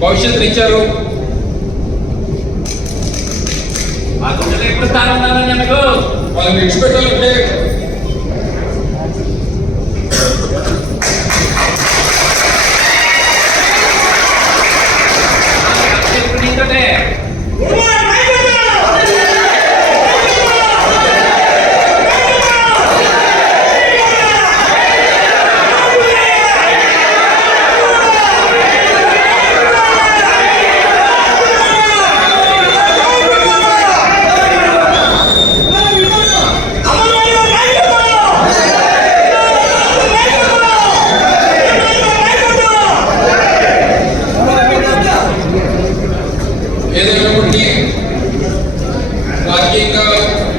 భవిష్యత్తునిచ్చారు ఆ గుండెలో ఎప్పుడు స్థానం ఉండాలని వాళ్ళని విడిచిపెట్టాలంటే ఏదైనప్పటికీ రాజకీయంగా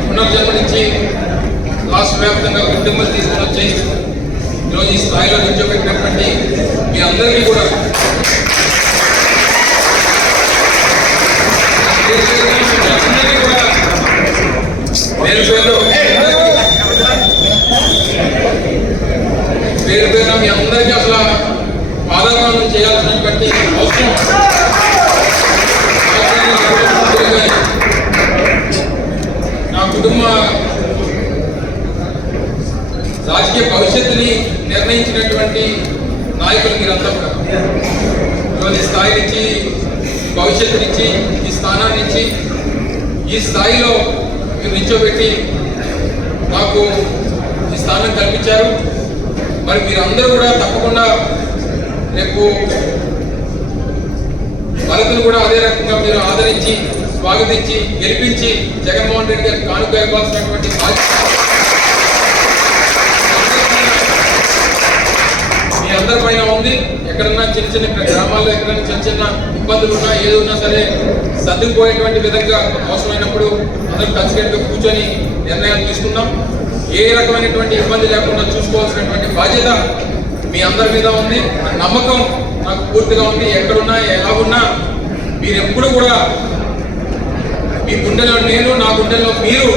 పునర్జన్మనిచ్చి రాష్ట్ర వ్యాప్తంగా కుటుంబం తీసుకుని వచ్చి ఈరోజు ఈ స్థాయిలో నిల్చోబెట్టినటువంటి మీ అందరికీ కూడా మీ అందరికీ కూడా పేరు పేరు పేరు పేరున మీ అందరికీ అసలు పాదాలను చేయాల్సినటువంటి అవసరం. నా కుటుంబ రాజకీయ భవిష్యత్తుని నిర్ణయించినటువంటి నాయకులు మీరంతా కూడా. ఈరోజు స్థాయి నుంచి భవిష్యత్తునిచ్చి ఈ స్థానాన్ని ఇచ్చి ఈ స్థాయిలో మీరు నిల్చోబెట్టి నాకు ఈ స్థానం కల్పించారు. మరి మీరందరూ కూడా తప్పకుండా రేపు భరత్ను కూడా అదే రకంగా మీరు ఆదరించి స్వాగతించి గెలిపించి జగన్మోహన్ రెడ్డి గారు కానుక ఇవ్వాల్సినటువంటి బాధ్యత. మీ అందరి పైన ఉంది. ఎక్కడన్నా చిన్న చిన్న గ్రామాల్లో ఎక్కడైనా చిన్న చిన్న ఇబ్బందులు ఉన్నా ఏది ఉన్నా సరే సర్దుకుపోయేటువంటి విధంగా అవసరమైనప్పుడు అందరం కలిసికట్టుగా కూర్చొని నిర్ణయాలు తీసుకుందాం. ఏ రకమైనటువంటి ఇబ్బంది లేకుండా చూసుకోవాల్సినటువంటి బాధ్యత మీ అందరి మీద ఉంది. నమ్మకం నాకు పూర్తిగా ఉంది. ఎక్కడున్నా ఎలా ఉన్నా మీరు ఎప్పుడు కూడా మీ గుండెలో నేను నా గుండెలో మీరు.